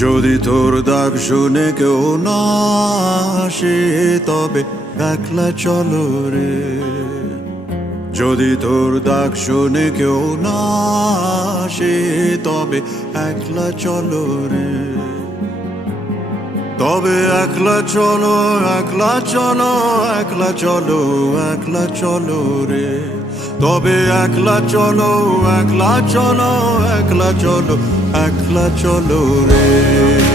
যদি তোর ডাক শুনে কেউ না আসে তবে একলা চলো রে। যদি তোর ডাক শুনে কেউ না আসে তবে একলা চলো রে। তবে একলা চলো, একলা চলো, একলা চলো, একলা চলো রে। তবে একলা চলো, একলা চলো, একলা চলো, একলা চলো রে।